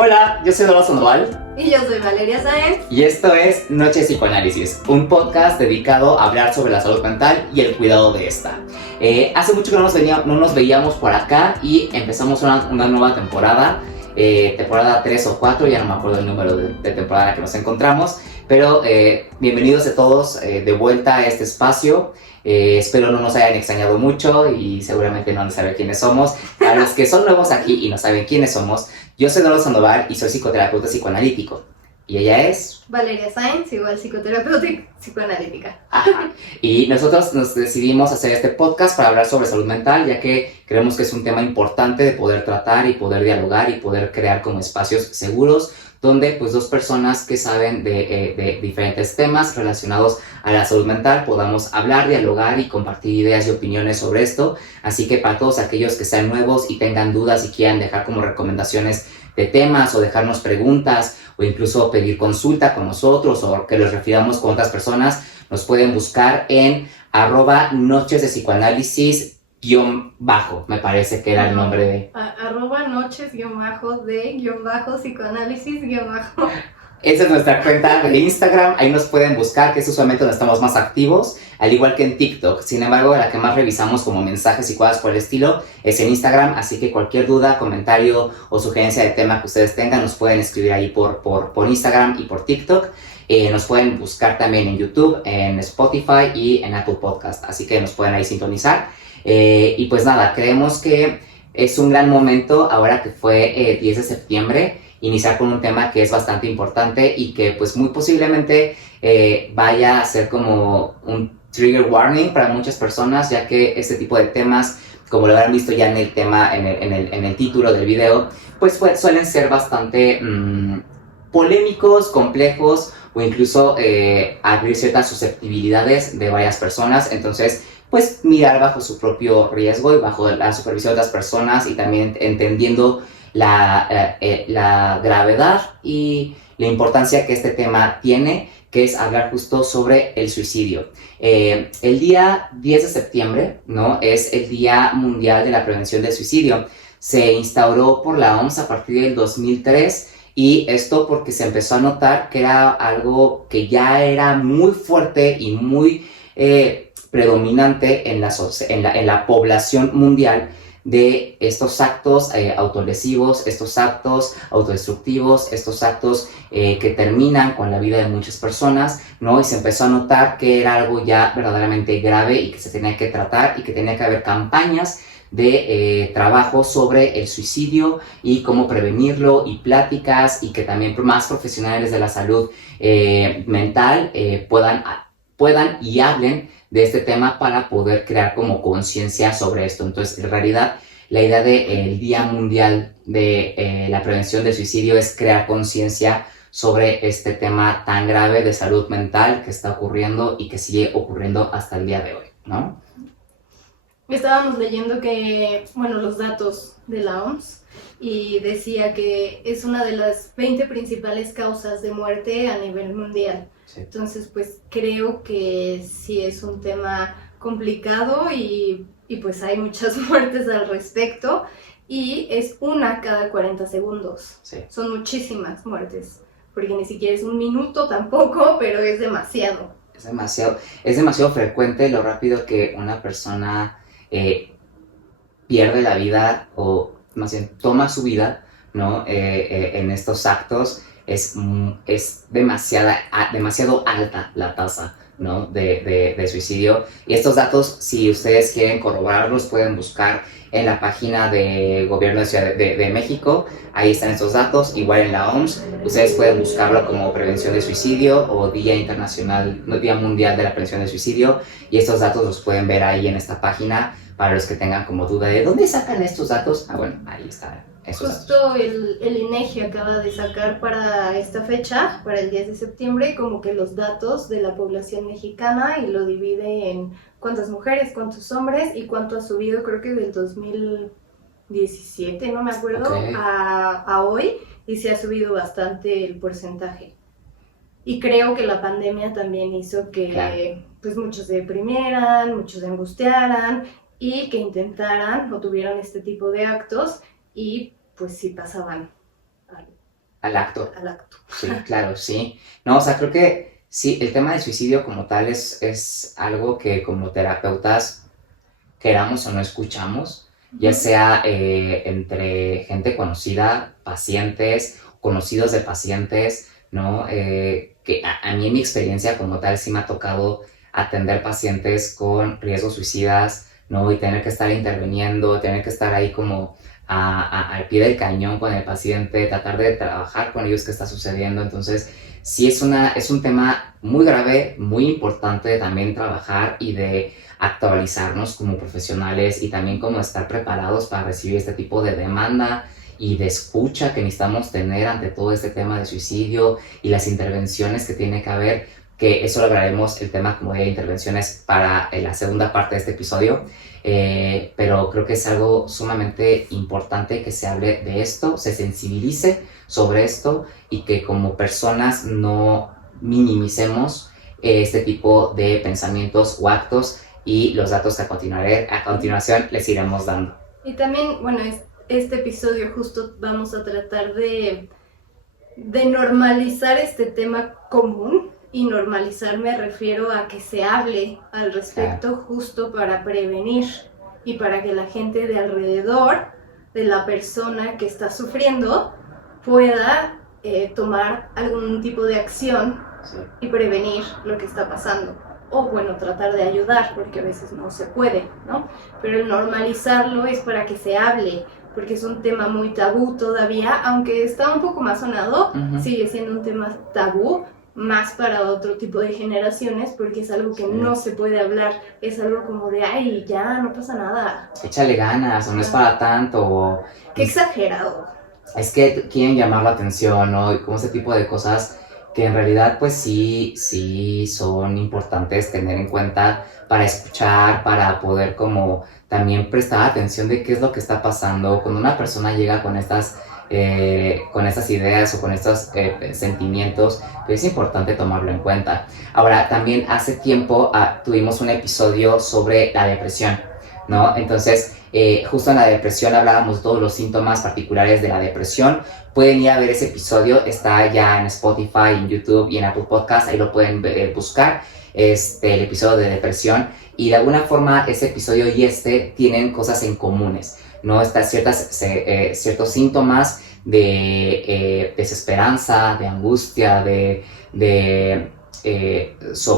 Hola, yo soy Eduardo Sandoval. Y yo soy Valeria Sáenz. Y esto es Noche de Psicoanálisis, un podcast dedicado a hablar sobre la salud mental y el cuidado de esta. Hace mucho que no nos veíamos por acá y empezamos una nueva temporada. Temporada 3 o 4, ya no me acuerdo el número de temporada que nos encontramos. Pero bienvenidos a todos de vuelta a este espacio. Espero no nos hayan extrañado mucho y seguramente no han de saber quiénes somos. A los que son nuevos aquí y no saben quiénes somos, yo soy Eduardo Sandoval y soy psicoterapeuta psicoanalítico. Y ella es... Valeria Sáenz, igual psicoterapeuta psicoanalítica. Ajá. Y nosotros nos decidimos hacer este podcast para hablar sobre salud mental, ya que creemos que es un tema importante de poder tratar y poder dialogar y poder crear como espacios seguros donde pues dos personas que saben de diferentes temas relacionados a la salud mental podamos hablar, dialogar y compartir ideas y opiniones sobre esto. Así que para todos aquellos que sean nuevos y tengan dudas y quieran dejar como recomendaciones de temas o dejarnos preguntas o incluso pedir consulta con nosotros o que los refiramos con otras personas, nos pueden buscar en @nochesdepsicoanálisis_ me parece que era el nombre de... @noches_de_psicoanálisis_. Esa es nuestra cuenta de Instagram, ahí nos pueden buscar, que es usualmente donde estamos más activos, al igual que en TikTok. Sin embargo, la que más revisamos como mensajes y cosas por el estilo es en Instagram, así que cualquier duda, comentario o sugerencia de tema que ustedes tengan, nos pueden escribir ahí por Instagram y por TikTok. Nos pueden buscar también en YouTube, en Spotify y en Apple Podcast, así que nos pueden ahí sintonizar. Y pues nada, creemos que es un gran momento ahora que fue 10 de septiembre, iniciar con un tema que es bastante importante y que pues muy posiblemente vaya a ser como un trigger warning para muchas personas, ya que este tipo de temas, como lo habrán visto ya en el tema, en el título del video, pues suelen ser bastante polémicos, complejos o incluso abrir ciertas susceptibilidades de varias personas. Entonces, pues mirar bajo su propio riesgo y bajo la supervisión de otras personas y también entendiendo la gravedad y la importancia que este tema tiene, que es hablar justo sobre el suicidio. El día 10 de septiembre, ¿no?, es el Día Mundial de la Prevención del Suicidio. Se instauró por la OMS a partir del 2003 y esto porque se empezó a notar que era algo que ya era muy fuerte y muy predominante en la población mundial, de estos actos autolesivos, estos actos autodestructivos, estos actos que terminan con la vida de muchas personas, ¿no? Y se empezó a notar que era algo ya verdaderamente grave y que se tenía que tratar y que tenía que haber campañas de trabajo sobre el suicidio y cómo prevenirlo y pláticas y que también más profesionales de la salud mental puedan y hablen de este tema para poder crear como conciencia sobre esto. Entonces, en realidad, la idea del Día Mundial de la Prevención del Suicidio es crear conciencia sobre este tema tan grave de salud mental que está ocurriendo y que sigue ocurriendo hasta el día de hoy, ¿no? Estábamos leyendo los datos de la OMS y decía que es una de las 20 principales causas de muerte a nivel mundial. Sí. Entonces, pues creo que sí es un tema complicado y pues hay muchas muertes al respecto y es una cada 40 segundos. Sí. Son muchísimas muertes, porque ni siquiera es un minuto tampoco, pero es demasiado. Es demasiado frecuente lo rápido que una persona pierde la vida o más bien toma su vida, ¿no? En estos actos. Es demasiado alta la tasa, ¿no?, de suicidio. Y estos datos, si ustedes quieren corroborarlos, pueden buscar en la página de Gobierno de Ciudad de México. Ahí están estos datos, igual en la OMS. Ustedes pueden buscarlo como prevención de suicidio o Día Mundial de la Prevención del Suicidio. Y estos datos los pueden ver ahí en esta página para los que tengan como duda de ¿dónde sacan estos datos? Bueno, ahí está. Justo el INEGI acaba de sacar para esta fecha, para el 10 de septiembre, como que los datos de la población mexicana y lo divide en cuántas mujeres, cuántos hombres y cuánto ha subido, creo que del 2017, no me acuerdo, okay, a hoy, y se ha subido bastante el porcentaje. Y creo que la pandemia también hizo que pues muchos se deprimieran, muchos se angustiaran y que intentaran o tuvieran este tipo de actos y pues sí pasaban al acto. al acto. Sí, claro, sí. No, o sea, creo que sí, el tema del suicidio como tal es algo que como terapeutas queramos o no escuchamos, ya sea entre gente conocida, pacientes, conocidos de pacientes, ¿no? Que a mí en mi experiencia como tal sí me ha tocado atender pacientes con riesgos suicidas, ¿no? Y tener que estar interviniendo, tener que estar ahí como al pie del cañón con el paciente, tratar de trabajar con ellos qué está sucediendo. Entonces, sí es un tema muy grave, muy importante también trabajar y de actualizarnos como profesionales y también como estar preparados para recibir este tipo de demanda y de escucha que necesitamos tener ante todo este tema de suicidio y las intervenciones que tiene que haber, que eso lo hablaremos el tema como de intervenciones para la segunda parte de este episodio, pero creo que es algo sumamente importante que se hable de esto, se sensibilice sobre esto y que como personas no minimicemos este tipo de pensamientos o actos y los datos que a continuación les iremos dando. Y también, bueno, este episodio justo vamos a tratar de normalizar este tema común, y normalizar me refiero a que se hable al respecto, justo para prevenir y para que la gente de alrededor de la persona que está sufriendo pueda tomar algún tipo de acción y prevenir lo que está pasando. O bueno, tratar de ayudar, porque a veces no se puede, ¿no? Pero el normalizarlo es para que se hable, porque es un tema muy tabú todavía, aunque está un poco más sonado, sigue siendo un tema tabú, más para otro tipo de generaciones, porque es algo que no se puede hablar, es algo como de, ay, ya, no pasa nada. Échale ganas, o no es para tanto, o... Qué exagerado. Es que quieren llamar la atención, ¿no? Y como ese tipo de cosas que en realidad pues sí son importantes tener en cuenta para escuchar, para poder como también prestar atención de qué es lo que está pasando. Cuando una persona llega con estas ideas o con estos sentimientos, pues es importante tomarlo en cuenta. Ahora, también hace tiempo tuvimos un episodio sobre la depresión, ¿no? Entonces, justo en la depresión hablábamos de todos los síntomas particulares de la depresión. Pueden ir a ver ese episodio, está ya en Spotify, en YouTube y en Apple Podcast, ahí lo pueden buscar, el episodio de depresión, y de alguna forma ese episodio y tienen cosas en comunes, ¿no? Ciertos síntomas de desesperanza, de angustia, de que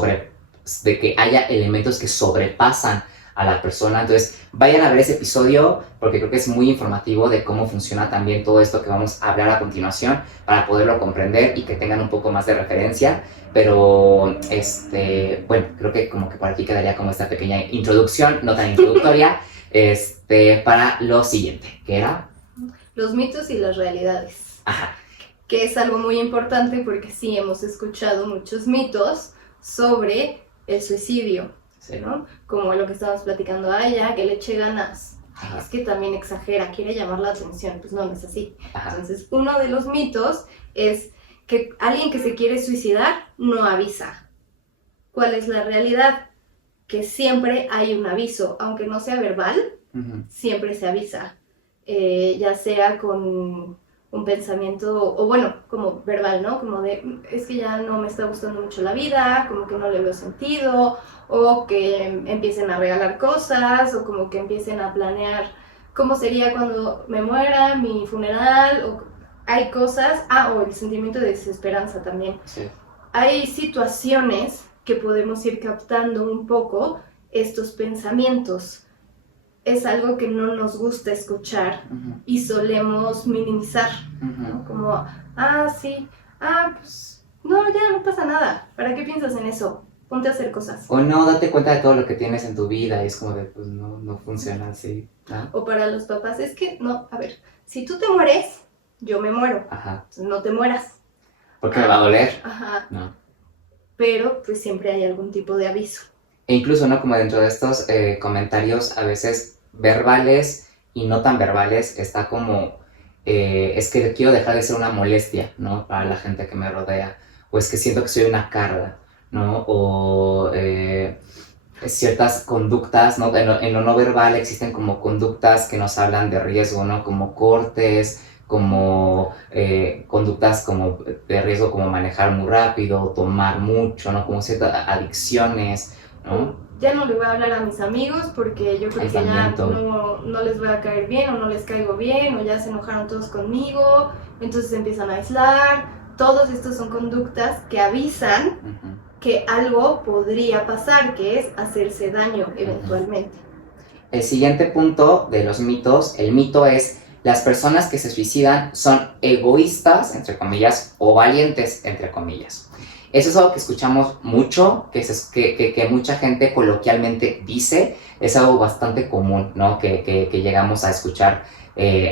haya elementos que sobrepasan a la persona. Entonces vayan a ver ese episodio porque creo que es muy informativo de cómo funciona también todo esto que vamos a hablar a continuación para poderlo comprender y que tengan un poco más de referencia. Pero bueno, creo que como que por aquí quedaría como esta pequeña introducción, no tan introductoria, para lo siguiente, que era los mitos y las realidades. Ajá. Que es algo muy importante porque sí hemos escuchado muchos mitos sobre el suicidio, sí, ¿no? Como lo que estábamos platicando, ya, que le eche ganas. Ajá. Es que también exagera, quiere llamar la atención. Pues no es así. Ajá. Entonces, uno de los mitos es que alguien que se quiere suicidar no avisa. ¿Cuál es la realidad? Que siempre hay un aviso, aunque no sea verbal, siempre se avisa. Ya sea con un pensamiento, o bueno, como verbal, ¿no? Como de, es que ya no me está gustando mucho la vida, como que no le veo sentido, o que empiecen a regalar cosas, o como que empiecen a planear cómo sería cuando me muera, mi funeral, o hay cosas, o el sentimiento de desesperanza también. Sí. Hay situaciones que podemos ir captando un poco estos pensamientos. Es algo que no nos gusta escuchar y solemos minimizar, ¿no? Como, sí, pues, no, ya no pasa nada, ¿para qué piensas en eso? Ponte a hacer cosas. O no, date cuenta de todo lo que tienes en tu vida y es como de, pues no funciona así, ¿no? O para los papás, es que, no, a ver, si tú te mueres, yo me muero. Ajá. Entonces no te mueras. Porque me va a doler. Ajá. No. Pero pues siempre hay algún tipo de aviso. E incluso, ¿no? Como dentro de estos comentarios a veces verbales y no tan verbales, está como, es que quiero dejar de ser una molestia, ¿no? Para la gente que me rodea. O es que siento que soy una carga, ¿no? O ciertas conductas, ¿no? En lo no verbal existen como conductas que nos hablan de riesgo, ¿no? Como cortes, como conductas como de riesgo, como manejar muy rápido, tomar mucho, ¿no? Como ciertas adicciones, ¿no? Ya no le voy a hablar a mis amigos porque yo creo que ya Aislamiento. no les voy a caer bien o no les caigo bien o ya se enojaron todos conmigo, entonces se empiezan a aislar. Todos estos son conductas que avisan que algo podría pasar, que es hacerse daño eventualmente. El siguiente punto de los mitos, el mito es: las personas que se suicidan son egoístas, entre comillas, o valientes, entre comillas. Eso es algo que escuchamos mucho, que mucha gente coloquialmente dice, es algo bastante común, ¿no? Que llegamos a escuchar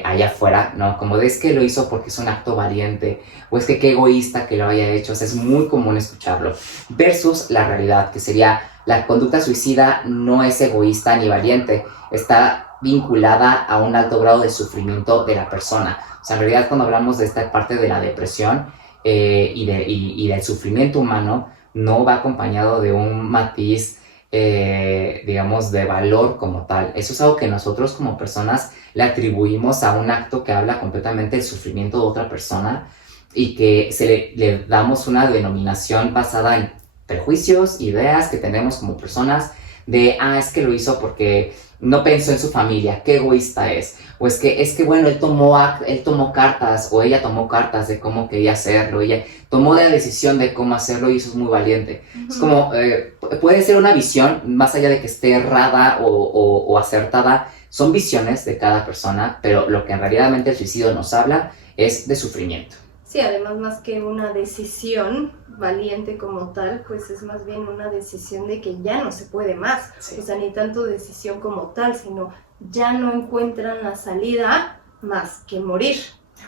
allá afuera, ¿no? Como de es que lo hizo porque es un acto valiente, o es que qué egoísta que lo haya hecho, o sea, es muy común escucharlo. Versus la realidad, que sería: la conducta suicida no es egoísta ni valiente, está vinculada a un alto grado de sufrimiento de la persona. O sea, en realidad, cuando hablamos de esta parte de la depresión y del sufrimiento humano, no va acompañado de un matiz, digamos, de valor como tal. Eso es algo que nosotros como personas le atribuimos a un acto que habla completamente del sufrimiento de otra persona y que le damos una denominación basada en prejuicios, ideas que tenemos como personas de, es que lo hizo porque no pensó en su familia, qué egoísta es. O es que bueno, él tomó cartas, o ella tomó cartas de cómo quería hacerlo, ella tomó la decisión de cómo hacerlo y eso es muy valiente. Es como, puede ser una visión, más allá de que esté errada o acertada, son visiones de cada persona, pero lo que en realidad el suicidio nos habla es de sufrimiento. Sí, además más que una decisión valiente como tal, pues es más bien una decisión de que ya no se puede más. Sí. O sea, ni tanto decisión como tal, sino ya no encuentran la salida más que morir.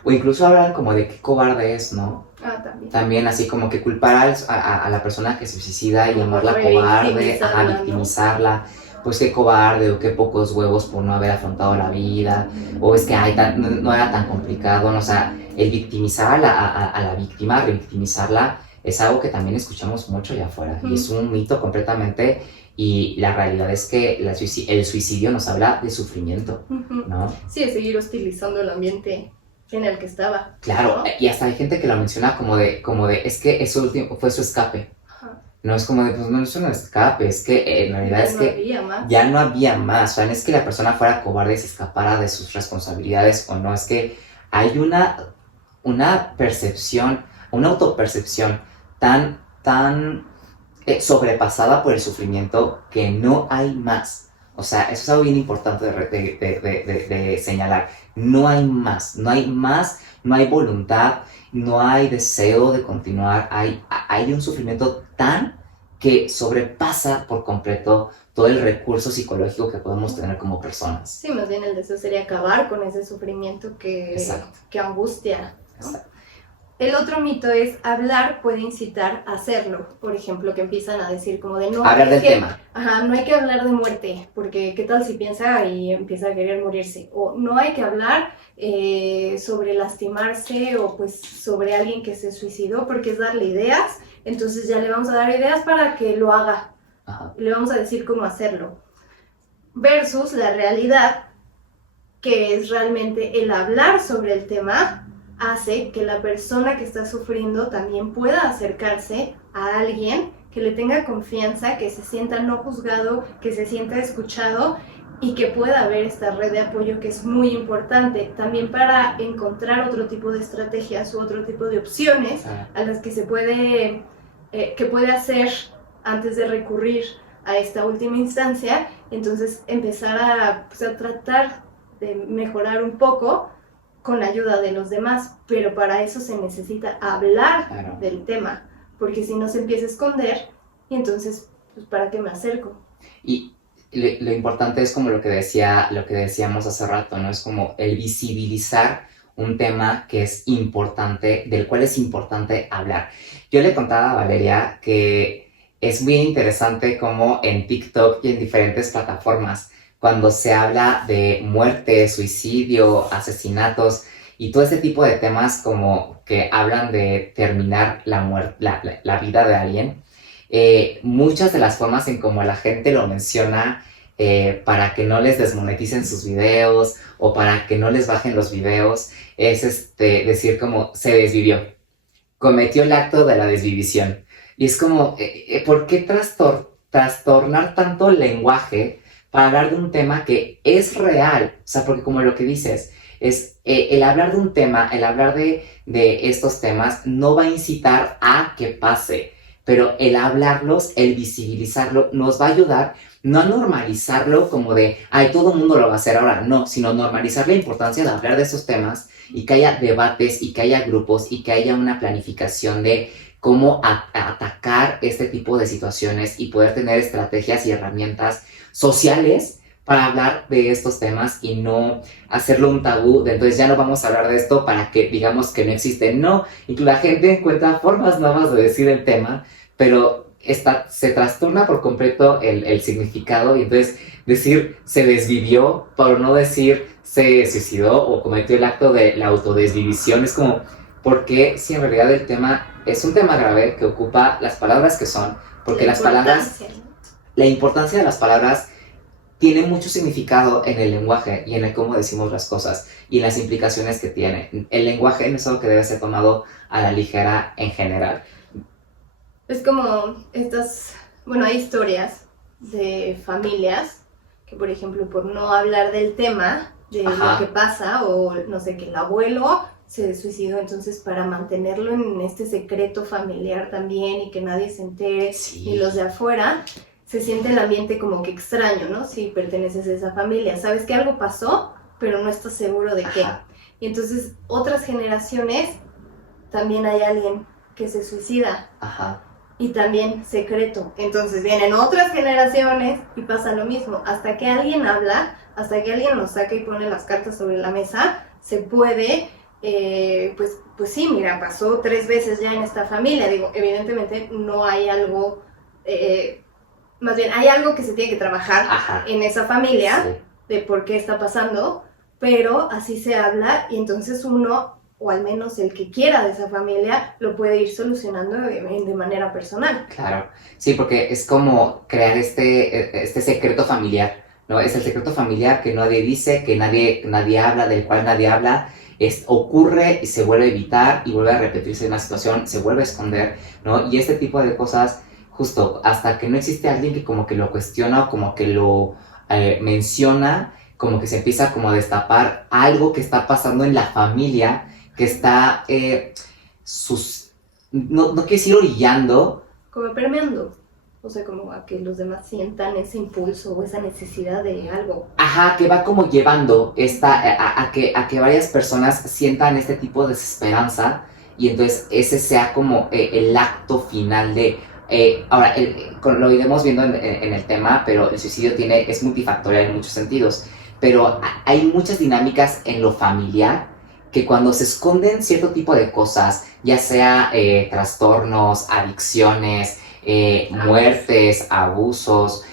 O incluso hablan como de qué cobarde es, ¿no? También. También así como que culpar a la persona que se suicida y llamarla cobarde, victimizarla. Pues qué cobarde o qué pocos huevos por no haber afrontado la vida, o es que no era tan complicado, ¿no? O sea, el victimizar a la víctima, revictimizarla, es algo que también escuchamos mucho allá afuera, y es un mito completamente, y la realidad es que el suicidio nos habla de sufrimiento, ¿no? Sí, de seguir hostilizando el ambiente en el que estaba. Claro, ¿no? Y hasta hay gente que lo menciona como de es que eso fue su escape. No es como de, pues no es un escape, es que en realidad es que ya no había más. O sea, no es que la persona fuera cobarde y se escapara de sus responsabilidades o no, es que hay una percepción, una autopercepción tan sobrepasada por el sufrimiento que no hay más. O sea, eso es algo bien importante de señalar. No hay más, no hay voluntad, no hay deseo de continuar, hay un sufrimiento tan que sobrepasa por completo todo el recurso psicológico que podemos tener como personas. Sí, más bien el deseo sería acabar con ese sufrimiento que angustia, ¿no? Exacto. El otro mito es: hablar puede incitar a hacerlo. Por ejemplo, que empiezan a decir como de no... Hablar del tema. No hay que hablar de muerte, porque qué tal si piensa y empieza a querer morirse. O no hay que hablar sobre lastimarse o pues sobre alguien que se suicidó, porque es darle ideas. Entonces ya le vamos a dar ideas para que lo haga. Le vamos a decir cómo hacerlo. Versus la realidad, que es realmente el hablar sobre el tema, hace que la persona que está sufriendo también pueda acercarse a alguien que le tenga confianza, que se sienta no juzgado, que se sienta escuchado y que pueda haber esta red de apoyo, que es muy importante también para encontrar otro tipo de estrategias u otro tipo de opciones a las que se puede hacer antes de recurrir a esta última instancia. Entonces empezar a tratar de mejorar un poco con la ayuda de los demás, pero para eso se necesita hablar del tema, porque si no se empieza a esconder, y entonces, pues, ¿para qué me acerco? Y lo importante es como lo que decíamos hace rato, ¿no? Es como el visibilizar un tema que es importante, del cual es importante hablar. Yo le contaba a Valeria que es muy interesante como en TikTok y en diferentes plataformas, cuando se habla de muerte, suicidio, asesinatos y todo ese tipo de temas como que hablan de terminar la vida de alguien, muchas de las formas en como la gente lo menciona para que no les desmoneticen sus videos o para que no les bajen los videos, es decir como se desvivió, cometió el acto de la desvivisión. Y es como, ¿por qué trastornar tanto el lenguaje para hablar de un tema que es real? O sea, porque como lo que dices, es el hablar de un tema, el hablar de estos temas no va a incitar a que pase, pero el hablarlos, el visibilizarlo, nos va a ayudar no a normalizarlo como de, ay, todo el mundo lo va a hacer ahora, no, sino normalizar la importancia de hablar de esos temas y que haya debates y que haya grupos y que haya una planificación de cómo atacar este tipo de situaciones y poder tener estrategias y herramientas sociales para hablar de estos temas y no hacerlo un tabú de entonces ya no vamos a hablar de esto para que digamos que no existe. No, y que la gente encuentra formas nuevas de decir el tema, pero se trastorna por completo el significado y entonces decir se desvivió por no decir se suicidó o cometió el acto de la autodesvivisión es como, ¿por qué si en realidad el tema es un tema grave que ocupa las palabras que son? Porque las palabras, la importancia de las palabras tiene mucho significado en el lenguaje y en el cómo decimos las cosas y en las implicaciones que tiene. El lenguaje no es algo que debe ser tomado a la ligera en general. Es como hay historias de familias que, por ejemplo, por no hablar del tema de lo que pasa, o no sé, que el abuelo se suicidó, entonces para mantenerlo en este secreto familiar también y que nadie se entere, ni los de afuera, se siente el ambiente como que extraño, ¿no? Si perteneces a esa familia, sabes que algo pasó, pero no estás seguro de qué. Y entonces otras generaciones también hay alguien que se suicida. Y también secreto. Entonces vienen otras generaciones y pasa lo mismo. Hasta que alguien habla, hasta que alguien nos saca y pone las cartas sobre la mesa, se puede, pues sí, mira, pasó 3 veces ya en esta familia. Digo, evidentemente no hay algo, más bien hay algo que se tiene que trabajar en esa familia, de por qué está pasando, pero así se habla y entonces uno, o al menos el que quiera de esa familia, lo puede ir solucionando de manera personal. Claro, sí, porque es como crear este secreto familiar, ¿no? Es el secreto familiar que nadie dice, que nadie habla, del cual nadie habla, ocurre y se vuelve a evitar y vuelve a repetirse una situación, se vuelve a esconder, ¿no? Y este tipo de cosas, justo hasta que no existe alguien que como que lo cuestiona o como que lo menciona, como que se empieza como a destapar algo que está pasando en la familia, que está, no quiero decir orillando. Como permeando, o sea, como a que los demás sientan ese impulso o esa necesidad de algo. Que va como llevando a que varias personas sientan este tipo de desesperanza y entonces ese sea como el acto final de... ahora, lo iremos viendo en el tema, pero el suicidio es multifactorial en muchos sentidos, pero hay muchas dinámicas en lo familiar que cuando se esconden cierto tipo de cosas, ya sea trastornos, adicciones, muertes, abusos,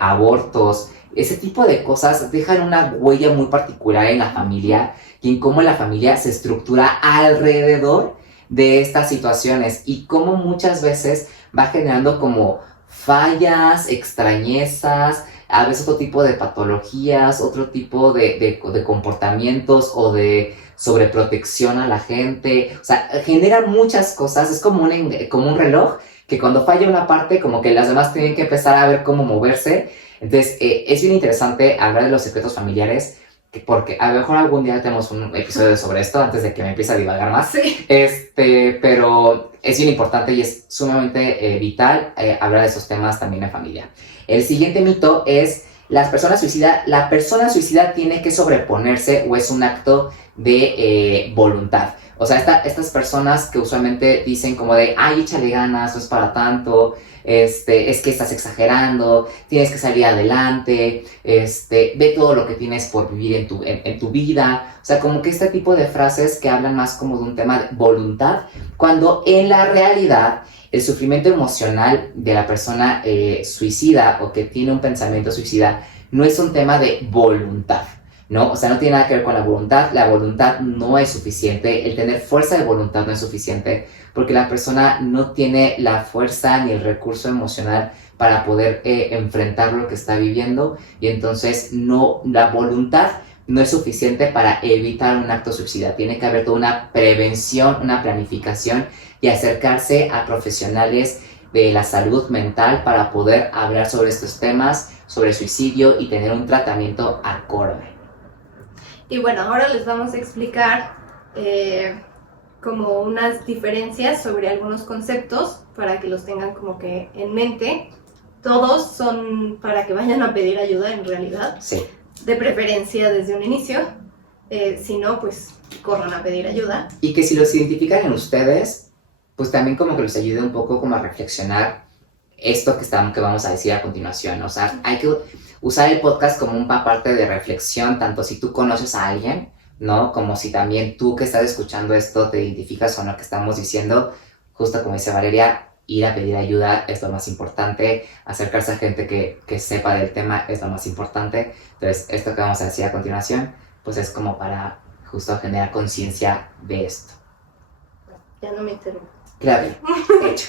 abortos, ese tipo de cosas dejan una huella muy particular en la familia y en cómo la familia se estructura alrededor de estas situaciones y cómo muchas veces va generando como fallas, extrañezas, a veces otro tipo de patologías, otro tipo de comportamientos o de sobreprotección a la gente. O sea, genera muchas cosas. Es como un reloj que cuando falla una parte, como que las demás tienen que empezar a ver cómo moverse. Entonces, es bien interesante hablar de los secretos familiares, porque a lo mejor algún día tenemos un episodio sobre esto antes de que me empiece a divagar más. Sí. Pero es bien importante y es sumamente vital hablar de esos temas también en familia. El siguiente mito es la persona suicida tiene que sobreponerse o es un acto de voluntad. O sea, estas personas que usualmente dicen como de, ay, échale ganas, no es para tanto, es que estás exagerando, tienes que salir adelante, ve todo lo que tienes por vivir en tu vida. O sea, como que este tipo de frases que hablan más como de un tema de voluntad, cuando en la realidad el sufrimiento emocional de la persona suicida o que tiene un pensamiento suicida no es un tema de voluntad, ¿no? O sea, no tiene nada que ver con la voluntad no es suficiente, el tener fuerza de voluntad no es suficiente, porque la persona no tiene la fuerza ni el recurso emocional para poder enfrentar lo que está viviendo, y entonces la voluntad no es suficiente para evitar un acto suicida. Tiene que haber toda una prevención, una planificación y acercarse a profesionales de la salud mental para poder hablar sobre estos temas, sobre suicidio y tener un tratamiento acorde. Y bueno, ahora les vamos a explicar como unas diferencias sobre algunos conceptos para que los tengan como que en mente. Todos son para que vayan a pedir ayuda en realidad. Sí. De preferencia desde un inicio. Si no, pues corran a pedir ayuda. Y que si los identifican en ustedes, pues también como que los ayude un poco como a reflexionar esto que vamos a decir a continuación. O sea, hay que usar el podcast como una parte de reflexión, tanto si tú conoces a alguien, ¿no? Como si también tú que estás escuchando esto te identificas con lo que estamos diciendo. Justo como dice Valeria, ir a pedir ayuda es lo más importante, acercarse a gente que sepa del tema es lo más importante. Entonces, esto que vamos a decir a continuación, pues es como para justo generar conciencia de esto. Ya no me interrumpo. Claro, hecho.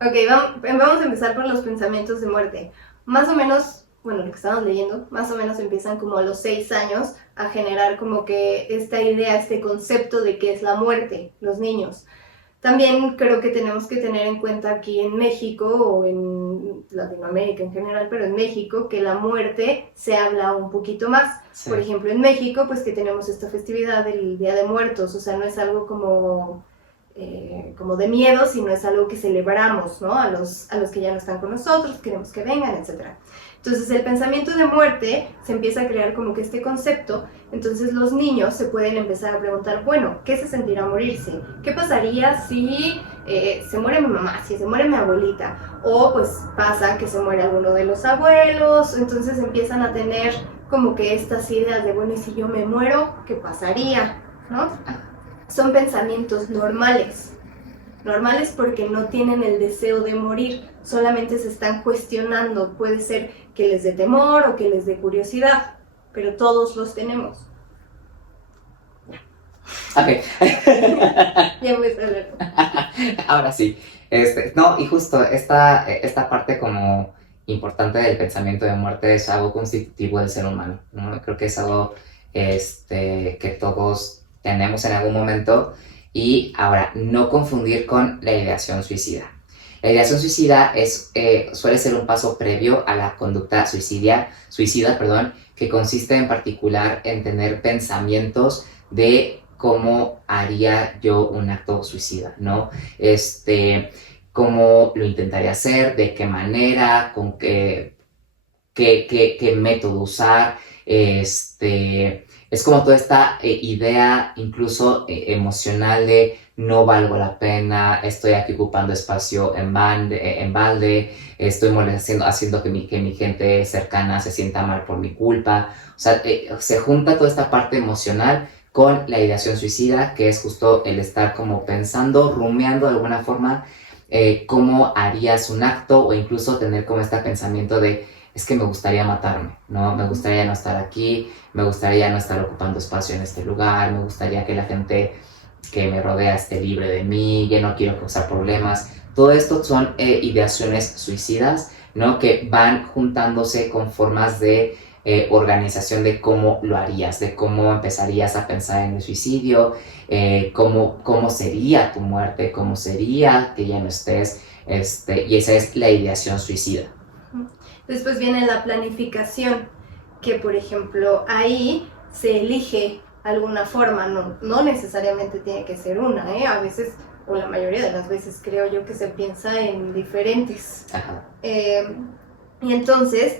Ok, vamos a empezar por los pensamientos de muerte. Más o menos, bueno, lo que estamos leyendo, más o menos empiezan como a los 6 años a generar como que esta idea, este concepto de qué es la muerte, los niños. También creo que tenemos que tener en cuenta aquí en México o en Latinoamérica en general, pero en México, que la muerte se habla un poquito más. Sí. Por ejemplo, en México, pues que tenemos esta festividad del Día de Muertos, o sea, no es algo como de miedo, sino es algo que celebramos, ¿no? A los que ya no están con nosotros, queremos que vengan, etc. Entonces el pensamiento de muerte se empieza a crear como que este concepto. Entonces los niños se pueden empezar a preguntar, bueno, ¿qué se sentirá morirse? ¿Qué pasaría si se muere mi mamá, si se muere mi abuelita? O pues pasa que se muere alguno de los abuelos. Entonces empiezan a tener como que estas ideas de, bueno, ¿y si yo me muero, qué pasaría? ¿No? Son pensamientos normales porque no tienen el deseo de morir, solamente se están cuestionando. Puede ser que les dé temor o que les dé curiosidad, pero todos los tenemos. Ok. Ya voy a hablar. Ahora sí. No, y justo esta parte como importante del pensamiento de muerte es algo constitutivo del ser humano, ¿no? Creo que es algo que todos tenemos en algún momento. Y ahora, no confundir con la ideación suicida. La ideación suicida suele ser un paso previo a la conducta suicida, que consiste en particular en tener pensamientos de cómo haría yo un acto suicida, ¿no? Cómo lo intentaría hacer, de qué manera, con qué método usar, es como toda esta idea incluso emocional de no valgo la pena, estoy aquí ocupando espacio en balde, estoy haciendo que mi gente cercana se sienta mal por mi culpa. O sea, se junta toda esta parte emocional con la ideación suicida, que es justo el estar como pensando, rumiando de alguna forma cómo harías un acto, o incluso tener como este pensamiento de es que me gustaría matarme, ¿no? Me gustaría no estar aquí, me gustaría no estar ocupando espacio en este lugar, me gustaría que la gente que me rodea esté libre de mí, ya no quiero causar problemas. Todo esto son ideaciones suicidas, ¿no? Que van juntándose con formas de organización de cómo lo harías, de cómo empezarías a pensar en el suicidio, cómo sería tu muerte, cómo sería que ya no estés, y esa es la ideación suicida. Después viene la planificación, que por ejemplo ahí se elige alguna forma, no necesariamente tiene que ser una, a veces, o la mayoría de las veces creo yo que se piensa en diferentes. Y entonces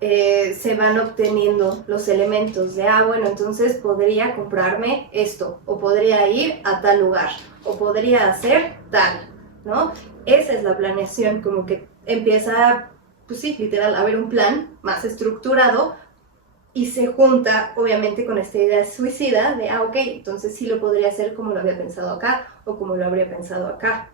se van obteniendo los elementos de, bueno, entonces podría comprarme esto, o podría ir a tal lugar, o podría hacer tal, ¿no? Esa es la planeación, como que empieza, pues sí, literal, a haber un plan más estructurado y se junta, obviamente, con esta idea suicida de, ok, entonces sí lo podría hacer como lo había pensado acá o como lo habría pensado acá.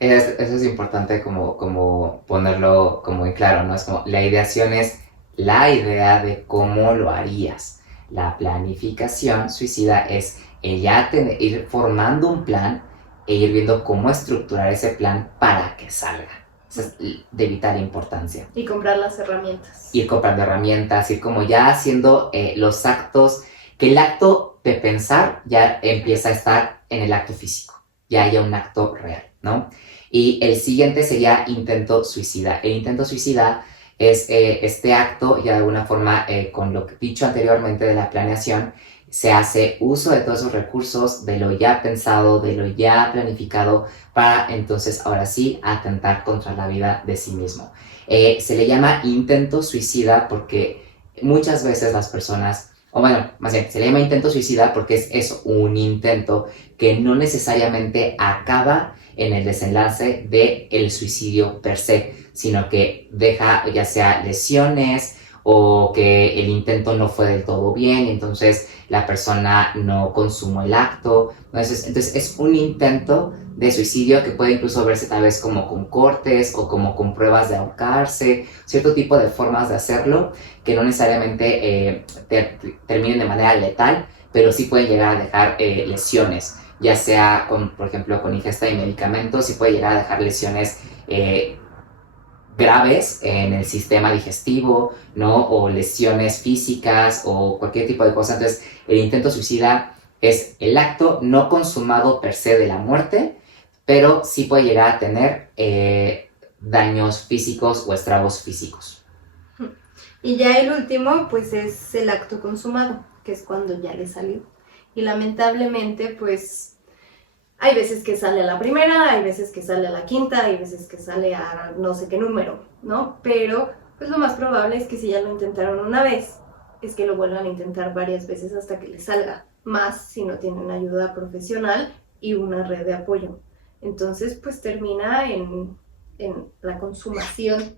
Eso es importante como ponerlo como en claro, ¿no? Es como, la ideación es la idea de cómo lo harías. La planificación suicida es ir formando un plan e ir viendo cómo estructurar ese plan para que salga, es de vital importancia. Y comprar las herramientas. Ir comprando herramientas, ir como ya haciendo los actos, que el acto de pensar ya empieza a estar en el acto físico, ya haya un acto real, ¿no? Y el siguiente sería intento suicida. El intento suicida es este acto, ya de alguna forma, con lo que dicho anteriormente de la planeación, se hace uso de todos esos recursos, de lo ya pensado, de lo ya planificado, para entonces ahora sí atentar contra la vida de sí mismo. Se le llama intento suicida porque muchas veces las personas, o bueno, más bien, se le llama intento suicida porque es eso, un intento que no necesariamente acaba en el desenlace del suicidio per se, sino que deja ya sea lesiones o que el intento no fue del todo bien, entonces la persona no consumó el acto. Entonces es un intento de suicidio que puede incluso verse tal vez como con cortes o como con pruebas de ahorcarse, cierto tipo de formas de hacerlo que no necesariamente terminen de manera letal, pero sí pueden llegar a dejar lesiones, ya sea, por ejemplo, con ingesta de medicamentos, sí puede llegar a dejar lesiones graves en el sistema digestivo, ¿no? O lesiones físicas o cualquier tipo de cosa. Entonces, el intento suicida es el acto no consumado per se de la muerte, pero sí puede llegar a tener daños físicos o estragos físicos. Y ya el último, pues es el acto consumado, que es cuando ya le salió. Y lamentablemente, pues hay veces que sale a la primera, hay veces que sale a la quinta, hay veces que sale a no sé qué número, ¿no? Pero pues lo más probable es que si ya lo intentaron una vez, es que lo vuelvan a intentar varias veces hasta que les salga, más si no tienen ayuda profesional y una red de apoyo. Entonces pues termina en la consumación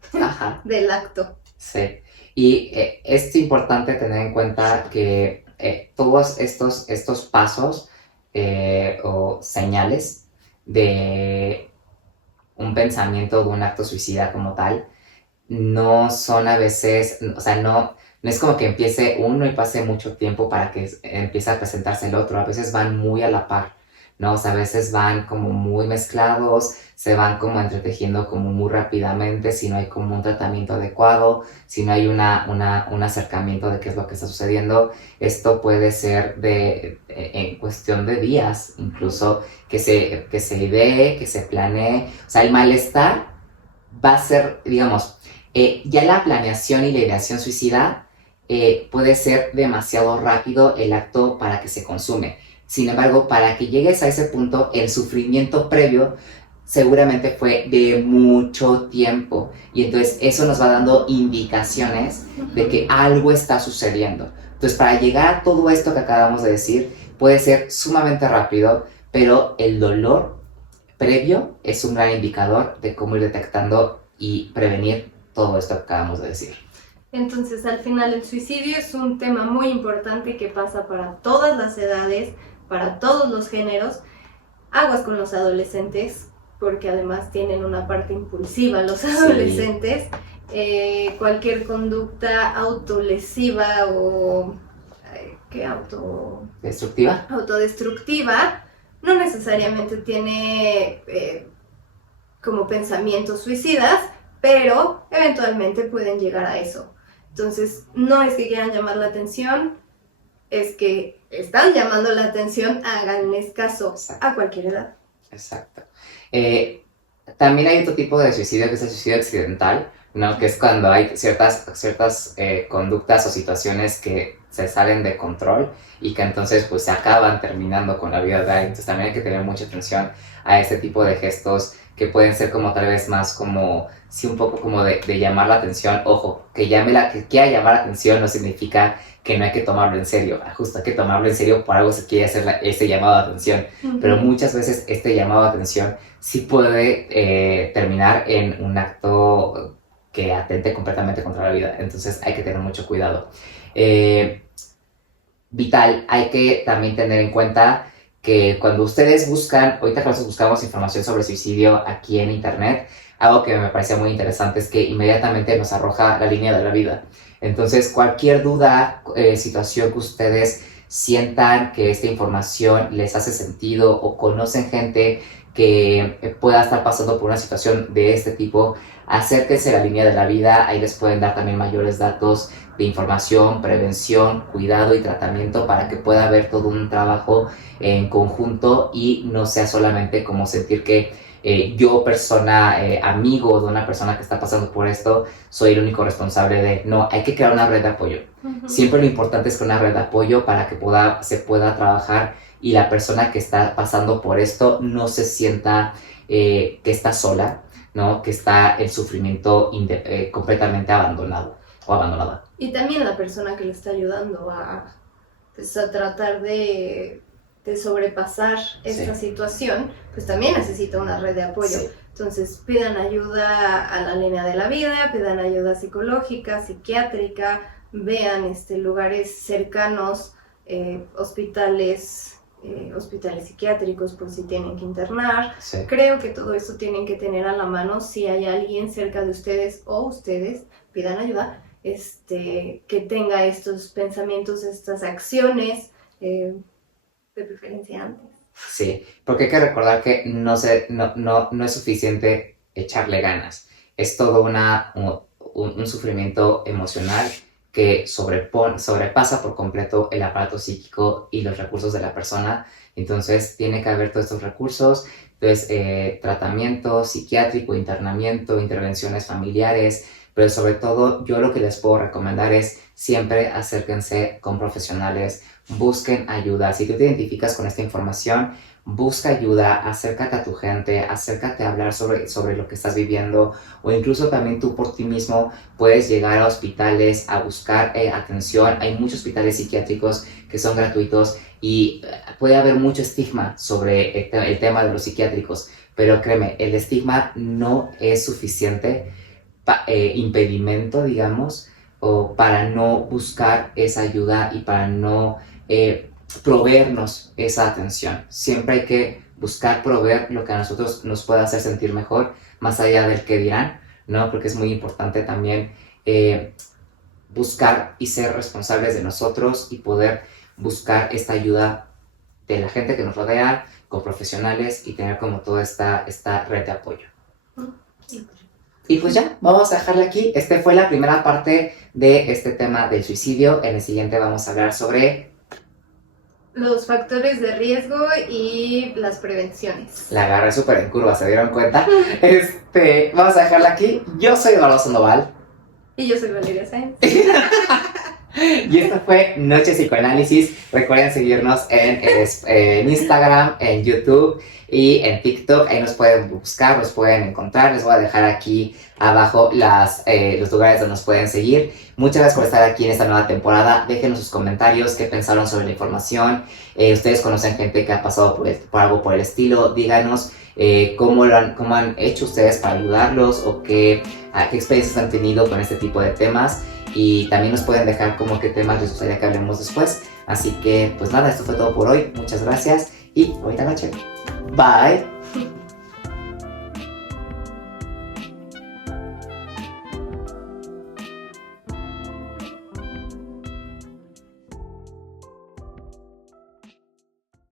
del acto. Sí, y es importante tener en cuenta que todos estos pasos o señales de un pensamiento, de un acto suicida como tal, no son a veces, o sea, no es como que empiece uno y pase mucho tiempo para que empiece a presentarse el otro, a veces van muy a la par, ¿no? O sea, a veces van como muy mezclados, se van como entretejiendo como muy rápidamente, si no hay como un tratamiento adecuado, si no hay un acercamiento de qué es lo que está sucediendo. Esto puede ser en cuestión de días, incluso que se idee, que se planee. O sea, el malestar va a ser, digamos, ya la planeación y la ideación suicida puede ser demasiado rápido el acto para que se consume. Sin embargo, para que llegues a ese punto, el sufrimiento previo seguramente fue de mucho tiempo. Y entonces eso nos va dando indicaciones de que algo está sucediendo. Entonces, para llegar a todo esto que acabamos de decir, puede ser sumamente rápido, pero el dolor previo es un gran indicador de cómo ir detectando y prevenir todo esto que acabamos de decir. Entonces, al final, el suicidio es un tema muy importante que pasa para todas las edades, para todos los géneros. Aguas con los adolescentes, porque además tienen una parte impulsiva los adolescentes. Sí. Cualquier conducta autolesiva o autodestructiva no necesariamente tiene como pensamientos suicidas, pero eventualmente pueden llegar a eso. Entonces, no es que quieran llamar la atención, es que están llamando la atención, háganles caso. Exacto. A cualquier edad. Exacto. También hay otro tipo de suicidio que es el suicidio accidental, ¿no? Que es cuando hay ciertas conductas o situaciones que se salen de control y que entonces pues se acaban terminando con la vida de alguien. Entonces también hay que tener mucha atención a este tipo de gestos que pueden ser como tal vez más como, sí, un poco como de llamar la atención. Ojo, que quiera llamar la atención no significa que no hay que tomarlo en serio. Justo hay que tomarlo en serio, por algo se quiere hacer ese llamado de atención. Uh-huh. Pero muchas veces este llamado de atención sí puede terminar en un acto que atente completamente contra la vida. Entonces hay que tener mucho cuidado. Vital, hay que también tener en cuenta que cuando ustedes buscan, ahorita que nosotros buscamos información sobre suicidio aquí en internet, algo que me parecía muy interesante es que inmediatamente nos arroja la línea de la vida. Entonces, cualquier duda, situación que ustedes sientan que esta información les hace sentido o conocen gente que pueda estar pasando por una situación de este tipo, acérquense a la línea de la vida, ahí les pueden dar también mayores datos de información, prevención, cuidado y tratamiento para que pueda haber todo un trabajo en conjunto y no sea solamente como sentir que yo, persona, amigo de una persona que está pasando por esto, soy el único responsable de... No, hay que crear una red de apoyo. Siempre lo importante es crear una red de apoyo para que se pueda trabajar y la persona que está pasando por esto no se sienta que está sola, ¿no? Que está en sufrimiento completamente abandonado o abandonada. Y también la persona que le está ayudando pues, a tratar de sobrepasar esta situación, pues también necesita una red de apoyo. Sí. Entonces pidan ayuda a la línea de la vida, pidan ayuda psicológica, psiquiátrica, vean lugares cercanos, hospitales psiquiátricos por si tienen que internar. Sí. Creo que todo esto tienen que tener a la mano si hay alguien cerca de ustedes o ustedes pidan ayuda, que tenga estos pensamientos, estas acciones, de preferencia antes. Sí, porque hay que recordar que no es suficiente echarle ganas. Es todo un sufrimiento emocional que sobrepasa por completo el aparato psíquico y los recursos de la persona. Entonces tiene que haber todos estos recursos, entonces tratamiento psiquiátrico, internamiento, intervenciones familiares, pero sobre todo yo lo que les puedo recomendar es siempre acérquense con profesionales, busquen ayuda. Si tú te identificas con esta información, busca ayuda, acércate a tu gente, acércate a hablar sobre lo que estás viviendo, o incluso también tú por ti mismo puedes llegar a hospitales a buscar atención. Hay muchos hospitales psiquiátricos que son gratuitos y puede haber mucho estigma sobre el tema de los psiquiátricos, pero créeme, el estigma no es suficiente impedimento, digamos, o para no buscar esa ayuda y para no proveernos esa atención. Siempre hay que buscar proveer lo que a nosotros nos pueda hacer sentir mejor, más allá del que dirán, ¿no? Porque es muy importante también buscar y ser responsables de nosotros y poder buscar esta ayuda de la gente que nos rodea, con profesionales y tener como toda esta red de apoyo. Sí. Y pues ya, vamos a dejarle aquí. Fue la primera parte de este tema del suicidio. En el siguiente vamos a hablar sobre los factores de riesgo y las prevenciones. La agarré súper en curva, ¿se dieron cuenta? Vamos a dejarla aquí. Yo soy Eduardo Sandoval. Y yo soy Valeria Sáenz. Y esto fue Noche Psicoanálisis. Recuerden seguirnos en Instagram, en YouTube y en TikTok. Ahí nos pueden buscar, nos pueden encontrar. Les voy a dejar aquí abajo los lugares donde nos pueden seguir. Muchas gracias por estar aquí en esta nueva temporada. Déjenos sus comentarios, qué pensaron sobre la información. Ustedes conocen gente que ha pasado por algo por el estilo. Díganos cómo han hecho ustedes para ayudarlos o qué experiencias han tenido con este tipo de temas. Y también nos pueden dejar como qué temas les gustaría que hablemos después. Así que, pues nada, esto fue todo por hoy. Muchas gracias y bonita noche. Bye.